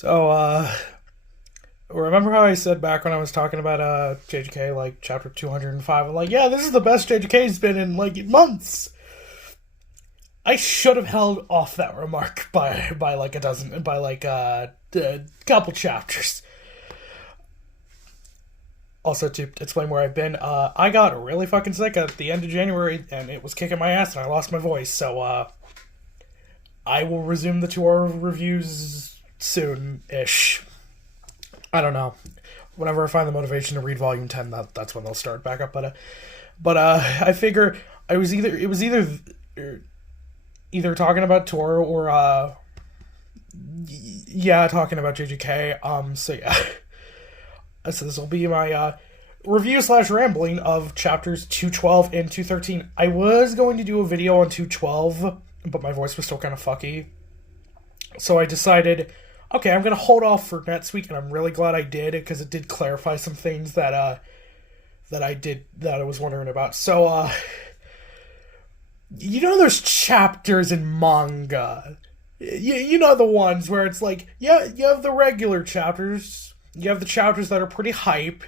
So, remember how I said back when I was talking about JJK, like, chapter 205, I'm like, yeah, this is the best JJK's been in, like, months. I should have held off that remark by like, a couple chapters. Also, to explain where I've been, I got really fucking sick at the end of January, and it was kicking my ass, and I lost my voice, so, I will resume the 2 hour reviews soon-ish. I don't know. Whenever I find the motivation to read Volume 10, that's when they'll start back up. But I figure it was either talking about Toro or yeah, talking about JJK. So yeah, so this will be my review slash rambling of chapters 212 and 213. I was going to do a video on 212, but my voice was still kind of fucky, so I decided, okay, I'm gonna hold off for next week, and I'm really glad I did because it did clarify some things that I was wondering about. So you know, there's chapters in manga. You know the ones where it's like, yeah, you have the regular chapters, you have the chapters that are pretty hype,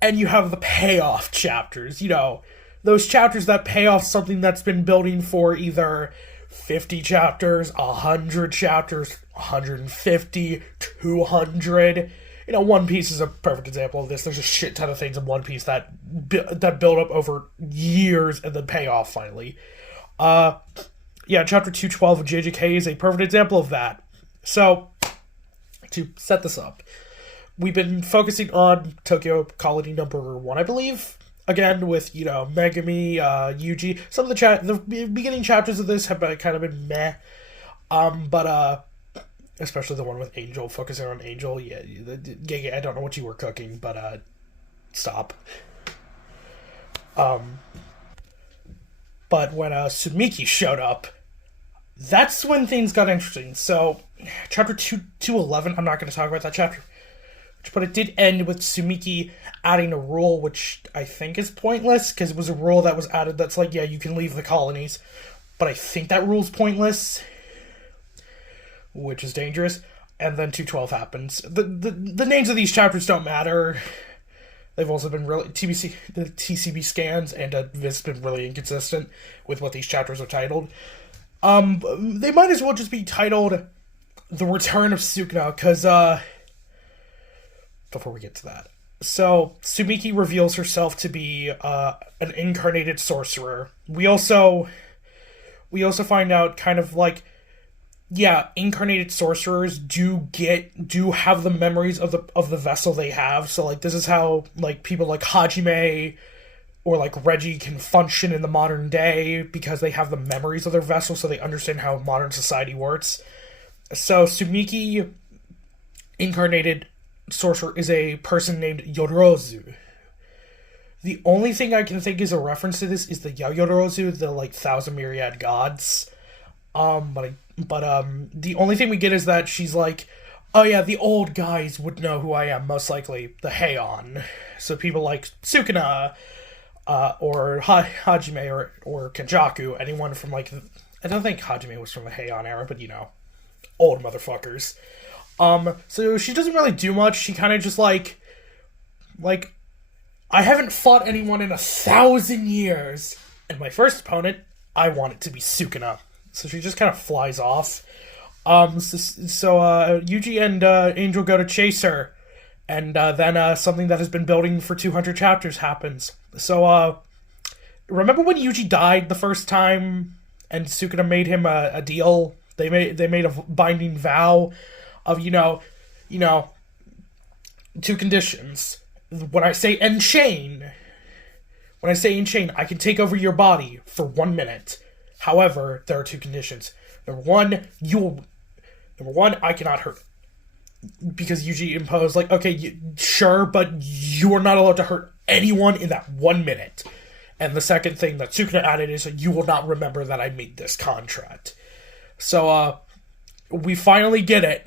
and you have the payoff chapters. You know, those chapters that pay off something that's been building for either 50 chapters, 100 chapters, 150, 200. You know, One Piece is a perfect example of this. There's a shit ton of things in One Piece that build up over years and then pay off finally. Yeah, chapter 212 of JJK is a perfect example of that. So, to set this up, we've been focusing on Tokyo Colony number 1, I believe. Again, with, you know, Megami, Yuji. Some of the beginning chapters of this have kind of been meh. But especially the one with Angel, focusing on Angel. Yeah, I don't know what you were cooking, but stop. But when Sumiki showed up, that's when things got interesting. So, chapter 211, I'm not going to talk about that chapter, but it did end with Sumiki adding a rule, which I think is pointless, because it was a rule that was added that's like, yeah, you can leave the colonies, but I think that rule's pointless, which is dangerous. And then 212 happens. The names of these chapters don't matter. They've also been really the TCB scans and Viz been really inconsistent with what these chapters are titled. They might as well just be titled "The Return of Sukuna," because before we get to that, so Sumiki reveals herself to be an incarnated sorcerer. We also find out kind of like, yeah, incarnated sorcerers do have the memories of the vessel they have. So like, this is how like people like Hajime or like Reggie can function in the modern day, because they have the memories of their vessel, so they understand how modern society works. So Sumiki, incarnated sorcerer, is a person named Yorozu. The only thing I can think is a reference to this is the Yayorozu, the like thousand myriad gods. But the only thing we get is that she's like, oh yeah, the old guys would know who I am, most likely the Heian. So people like Sukuna, or Hajime, or Kenjaku, anyone from like, I don't think Hajime was from the Heian era, but you know, old motherfuckers. So she doesn't really do much. She kind of just like, I haven't fought anyone in 1,000 years, and my first opponent, I want it to be Sukuna. So she just kind of flies off. So Yuji and Angel go to chase her, and then something that has been building for 200 chapters happens. So remember when Yuji died the first time, and Sukuna made him a deal? They made a binding vow of, you know, 2 conditions. When I say Enchained, I can take over your body for 1 minute. However, there are 2 conditions. Number one, I cannot hurt. Because Yuji imposed, like, okay, sure, but you are not allowed to hurt anyone in that 1 minute. And the second thing that Sukuna added is that you will not remember that I made this contract. So, we finally get it,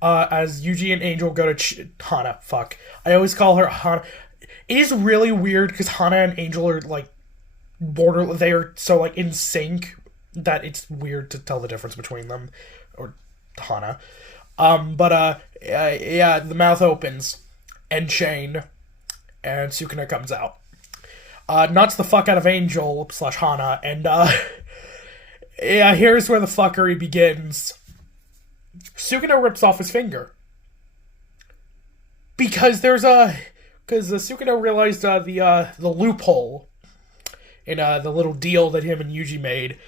as Yuji and Angel go to Hana. Fuck. I always call her Hana. It is really weird, because Hana and Angel are, like, they are so, like, in sync that it's weird to tell the difference between them, or Hana. Yeah, the mouth opens. Enchained. And Sukuna comes out. Knocks the fuck out of Angel / Hana, and yeah, here's where the fuckery begins. Sukuna rips off his finger. Because Sukuna realized the loophole in the little deal that him and Yuji made.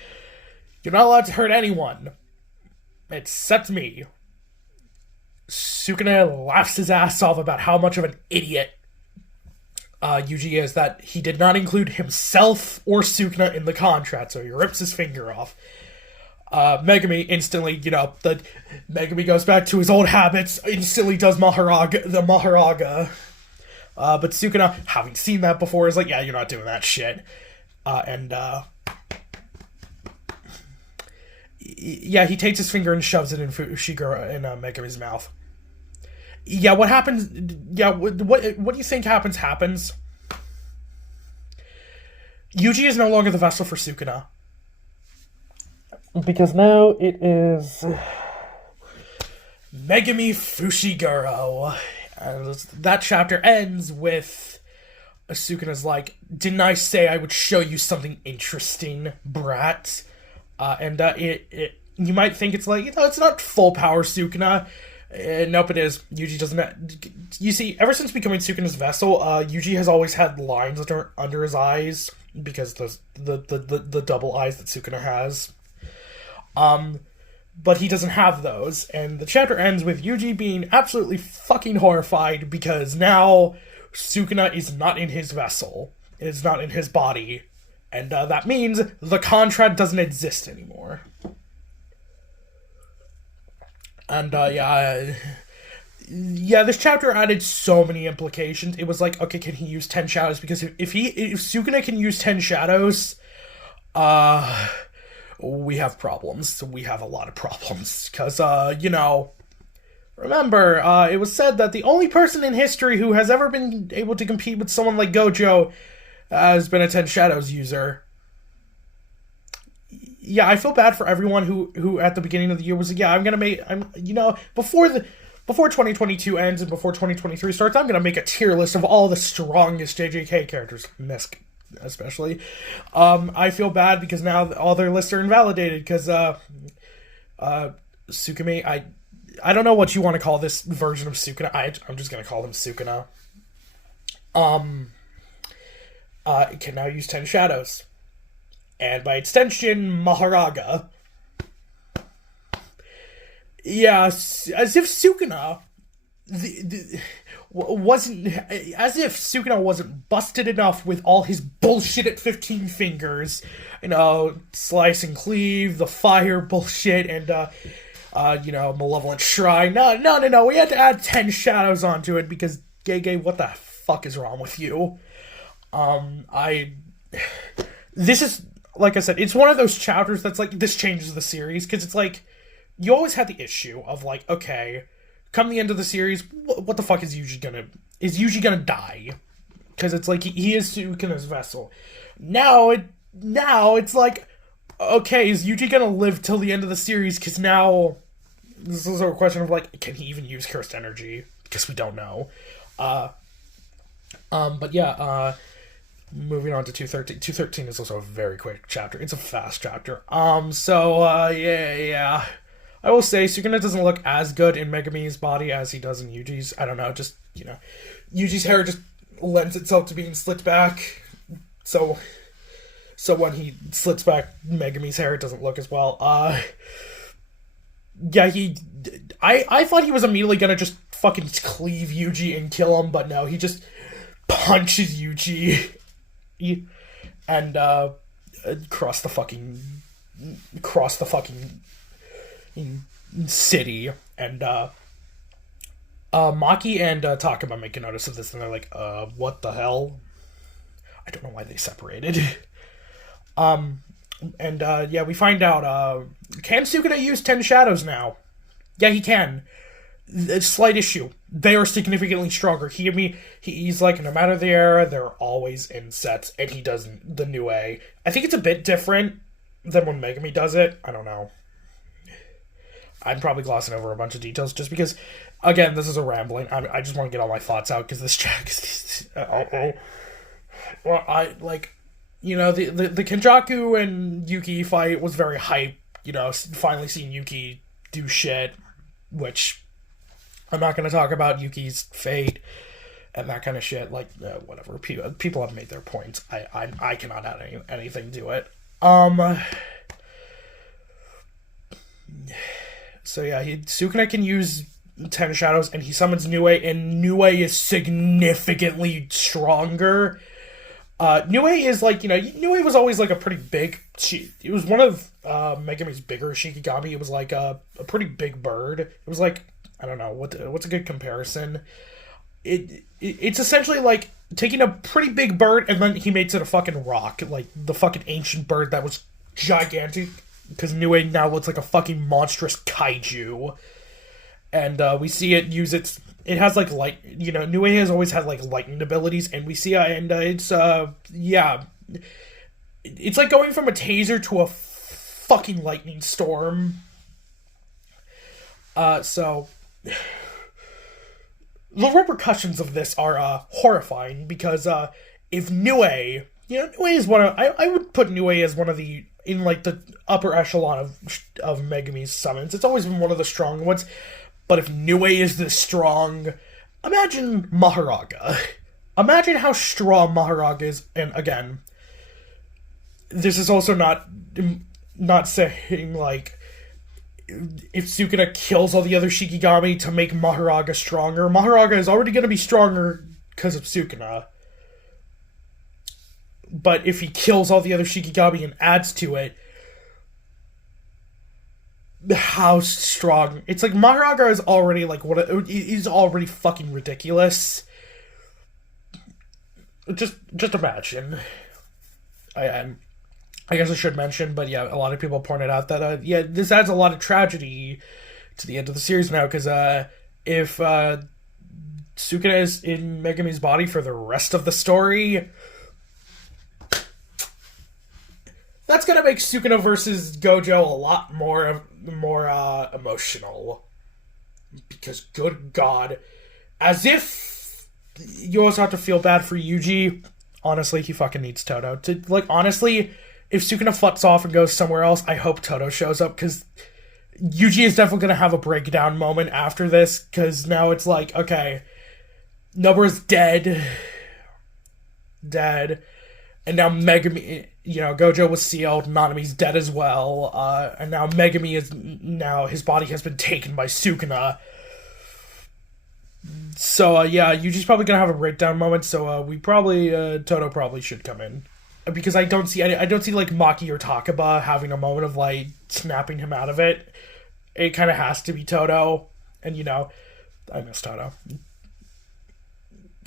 You're not allowed to hurt anyone, except me. Sukuna laughs his ass off about how much of an idiot Yuji is, that he did not include himself or Sukuna in the contract, so he rips his finger off. Megumi instantly, Megumi goes back to his old habits, instantly does the Maharaga. But Sukuna, having seen that before, is like, yeah, you're not doing that shit. Yeah, he takes his finger and shoves it in Megumi's mouth. Yeah, what happens? Yeah, what do you think happens? Yuji is no longer the vessel for Sukuna. Because now it is Megumi Fushiguro. And that chapter ends with Sukuna's like, didn't I say I would show you something interesting, brat? You might think it's like, it's not full power Sukuna. Nope, it is. Yuji doesn't. You see, ever since becoming Sukuna's vessel, Yuji has always had lines under his eyes because the double eyes that Sukuna has. But he doesn't have those, and the chapter ends with Yuji being absolutely fucking horrified because now Sukuna is not in his vessel. It is not in his body, and that means the contract doesn't exist anymore. And, this chapter added so many implications. It was like, okay, can he use 10 shadows? Because if Sukuna can use 10 shadows, we have problems. We have a lot of problems. Because, remember, it was said that the only person in history who has ever been able to compete with someone like Gojo has been a 10 shadows user. Yeah, I feel bad for everyone who at the beginning of the year was like, yeah, before 2022 ends and before 2023 starts, I'm gonna make a tier list of all the strongest JJK characters, Misk especially. I feel bad because now all their lists are invalidated because Tsukumi, I don't know what you want to call this version of Sukuna. I'm just gonna call him Sukuna. It can now use 10 shadows. And by extension, Maharaga. Yeah, as if Sukuna wasn't busted enough with all his bullshit at 15 fingers. Slice and cleave, the fire bullshit, and, Malevolent Shrine. No. We had to add 10 shadows onto it because, Gege, what the fuck is wrong with you? This is, like I said, it's one of those chapters that's like, this changes the series, because it's like, you always had the issue of like, okay, come the end of the series, what the fuck is Yuji gonna die? Because it's like, he is Sukuna's vessel. Now it's like, okay, is Yuji gonna live till the end of the series? Because now, this is a question of like, can he even use cursed energy? Because we don't know. But yeah, moving on to 213. 213 is also a very quick chapter. It's a fast chapter. Yeah. I will say, Sukuna doesn't look as good in Megumi's body as he does in Yuji's. I don't know, just, Yuji's hair just lends itself to being slicked back. So when he slits back Megumi's hair, it doesn't look as well. Yeah, I thought he was immediately gonna just fucking cleave Yuji and kill him, but no, he just punches Yuji and cross the fucking city, and Maki and Takuma make a notice of this, and they're like, what the hell? I don't know why they separated. Yeah, we find out, can Sukuna use 10 shadows now? Yeah, he can. A slight issue. They are significantly stronger. He's like, no matter the era, they're always in sets, and he does the new A. I think it's a bit different than when Megumi does it. I don't know. I'm probably glossing over a bunch of details just because, again, this is a rambling. I just want to get all my thoughts out because this track is. Well, I like, the Kenjaku and Yuki fight was very hype. Finally seeing Yuki do shit, which I'm not going to talk about Yuki's fate and that kind of shit. Like, whatever. People have made their points. I cannot add anything to it. So yeah, Sukuna can use 10 shadows, and he summons Nue, and Nue is significantly stronger. Nue is like, Nue was always like a pretty big. It was one of Megumi's bigger Shikigami. It was like a pretty big bird. It was like, I don't know what's a good comparison. It's essentially like taking a pretty big bird and then he makes it a fucking rock, like the fucking ancient bird that was gigantic. Because Nue now looks like a fucking monstrous kaiju, and we see it use its. It has like light. Nue has always had like lightning abilities, and we see and it's it's like going from a taser to a fucking lightning storm. So the repercussions of this are horrifying because if Nue, Nue is one of I would put Nue as one of the in like the upper echelon of Megumi's summons. It's always been one of the strong ones. But if Nue is this strong, imagine Maharaga. Imagine how strong Maharaga is. And again, this is also not saying like if Sukuna kills all the other Shikigami to make Maharaga stronger. Maharaga is already going to be stronger because of Sukuna. But if he kills all the other Shikigami and adds to it, how strong? It's like Maharaga is already like he's already fucking ridiculous. Just imagine. I guess I should mention, but yeah, a lot of people pointed out that this adds a lot of tragedy to the end of the series now because if Sukuna is in Megumi's body for the rest of the story. That's gonna make Sukuna versus Gojo a lot more emotional. Because, good God, as if you also have to feel bad for Yuji. Honestly, he fucking needs Toto. Honestly, if Sukuna fucks off and goes somewhere else, I hope Toto shows up, because Yuji is definitely gonna have a breakdown moment after this, because now it's like, okay, Nobara's dead, and now Megumi, Gojo was sealed, Nanami's dead as well, and now Megumi his body has been taken by Sukuna. So, Yuji's probably gonna have a breakdown moment, so, Toto probably should come in. Because I don't see, like, Maki or Takaba having a moment of, like, snapping him out of it. It kind of has to be Toto, and, I miss Toto.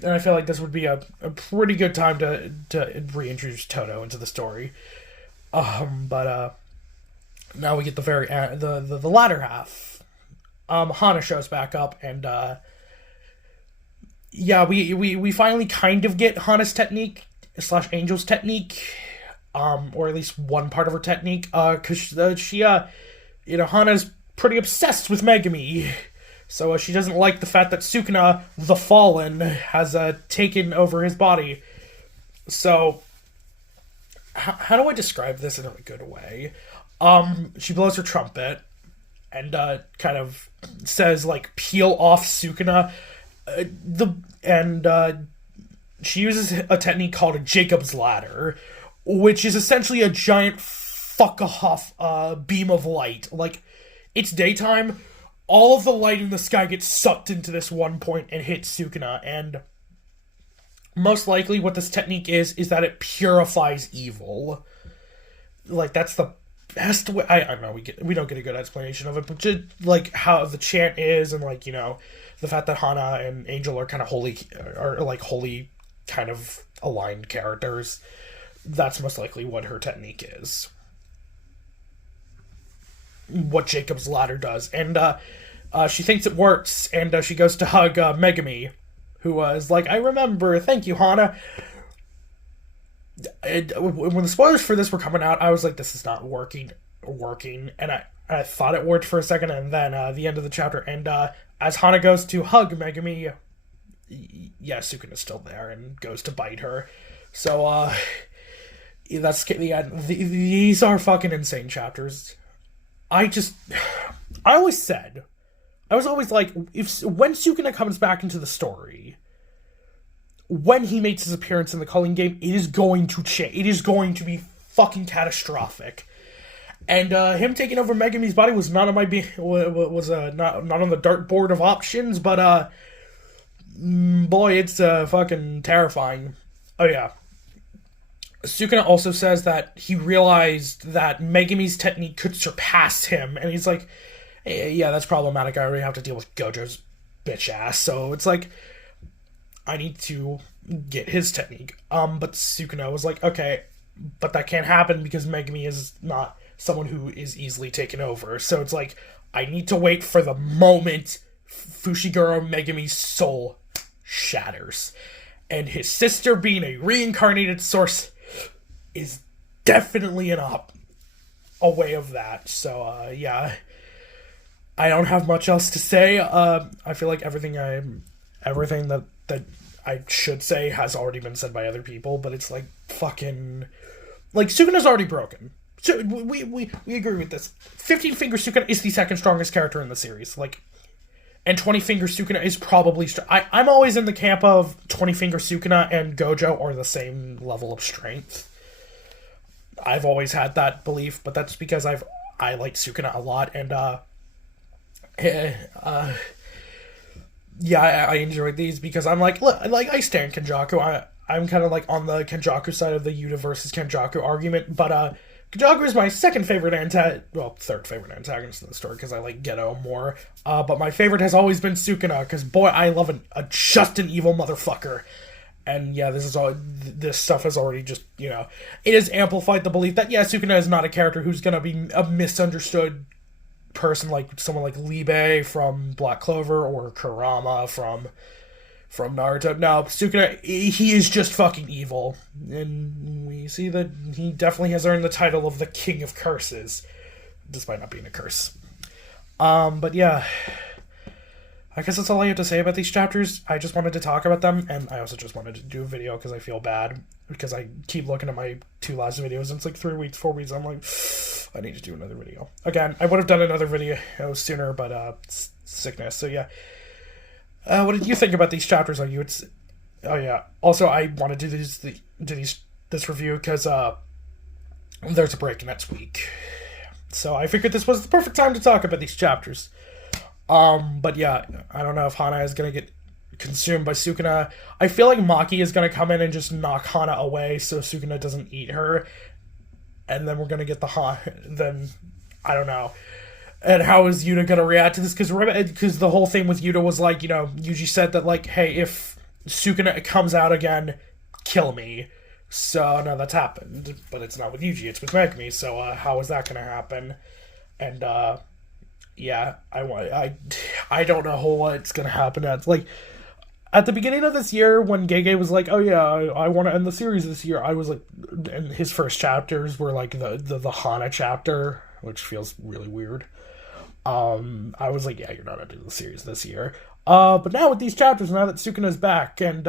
And I feel like this would be a pretty good time to reintroduce Toto into the story. But now we get the latter half. Hana shows back up, and we finally kind of get Hana's technique / Angel's technique, or at least one part of her technique, because she Hana's pretty obsessed with Megumi. So she doesn't like the fact that Sukuna, the Fallen, has taken over his body. So, how do I describe this in a good way? She blows her trumpet and kind of says, like, peel off Sukuna. She uses a technique called a Jacob's Ladder, which is essentially a giant fuck-off beam of light. Like, it's daytime. All of the light in the sky gets sucked into this one point and hits Sukuna, and most likely what this technique is that it purifies evil. Like, that's the best way. I don't know, we don't get a good explanation of it, but just, like, how the chant is, and, like, the fact that Hana and Angel are kind of holy kind of aligned characters, that's most likely what her technique is. What Jacob's Ladder does, and she thinks it works, and she goes to hug Megumi, who is like, I remember, thank you, Hana. When the spoilers for this were coming out, I was like, this is not working, and I thought it worked for a second, and then the end of the chapter, and as Hana goes to hug Megumi, yeah, Sukuna's still there and goes to bite her. So that's the end. These are fucking insane chapters. I was always like, when Sukuna comes back into the story, when he makes his appearance in the Culling game, it is going to change. It is going to be fucking catastrophic. And him taking over Megumi's body was not on my not on the dartboard of options, but boy, it's fucking terrifying. Oh yeah. Sukuna also says that he realized that Megumi's technique could surpass him, and he's like, yeah, that's problematic. I already have to deal with Gojo's bitch ass, so it's like, I need to get his technique. But Sukuna was like, okay, but that can't happen because Megumi is not someone who is easily taken over. So it's like, I need to wait for the moment Fushiguro Megumi's soul shatters. And his sister being a reincarnated source is definitely a way of that. So, yeah. I don't have much else to say. I feel like everything that I should say has already been said by other people, but it's like fucking, like, Sukuna's already broken. So we agree with this. 15 Finger Sukuna is the second strongest character in the series. Like, and 20 Finger Sukuna is probably I'm always in the camp of 20 Finger Sukuna and Gojo are the same level of strength. I've always had that belief, but that's because I like Sukuna a lot, and yeah, I enjoyed these because I'm like, look, like, I stand Kenjaku. I'm kind of like on the Kenjaku side of the Yuta versus Kenjaku argument, but Kenjaku is my third favorite antagonist in the story because I like Geto more. But my favorite has always been Sukuna because, boy, I love just an evil motherfucker. And yeah, this stuff has already just, it has amplified the belief that, yeah, Sukuna is not a character who's gonna be a misunderstood person like someone like Libe from Black Clover or Kurama from Naruto. No, Sukuna, he is just fucking evil. And we see that he definitely has earned the title of the King of Curses, despite not being a curse. But yeah, I guess that's all I have to say about these chapters. I just wanted to talk about them, and I also just wanted to do a video because I feel bad, because I keep looking at my 2 last videos, and it's like 3 weeks, 4 weeks, I'm like, I need to do another video. Again, I would have done another video sooner, but sickness, so yeah. What did you think about these chapters? Oh yeah. Also, I wanted to do this review because there's a break next week, so I figured this was the perfect time to talk about these chapters. But yeah, I don't know if Hana is gonna get consumed by Sukuna. I feel like Maki is gonna come in and just knock Hana away so Sukuna doesn't eat her, and then we're gonna get then I don't know. And how is Yuta gonna react to this? Because the whole thing with Yuta was like, Yuji said that, like, hey, if Sukuna comes out again, kill me. So now that's happened, but it's not with Yuji, it's with Megumi. So how is that gonna happen? And yeah, I don't know what's gonna happen. It's like, at the beginning of this year, when Gege was like, oh yeah, I want to end the series this year, I was like, and his first chapters were like the Hana chapter, which feels really weird. I was like, yeah, you're not ending the series this year. But now with these chapters, now that Sukuna's back and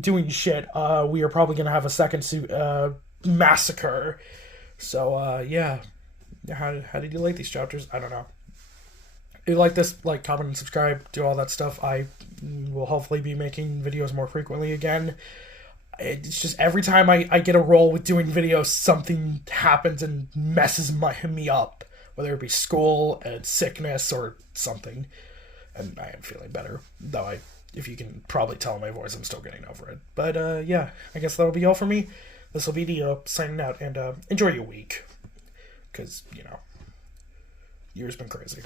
doing shit, we are probably gonna have a second massacre. So yeah, how did you like these chapters? I don't know. If you like this, like, comment, and subscribe, do all that stuff. I will hopefully be making videos more frequently again. It's just every time I get a roll with doing videos, something happens and messes me up. Whether it be school, and sickness, or something. And I am feeling better. Though if you can probably tell in my voice, I'm still getting over it. But yeah, I guess that'll be all for me. This will be the signing out, and enjoy your week. Because, year's been crazy.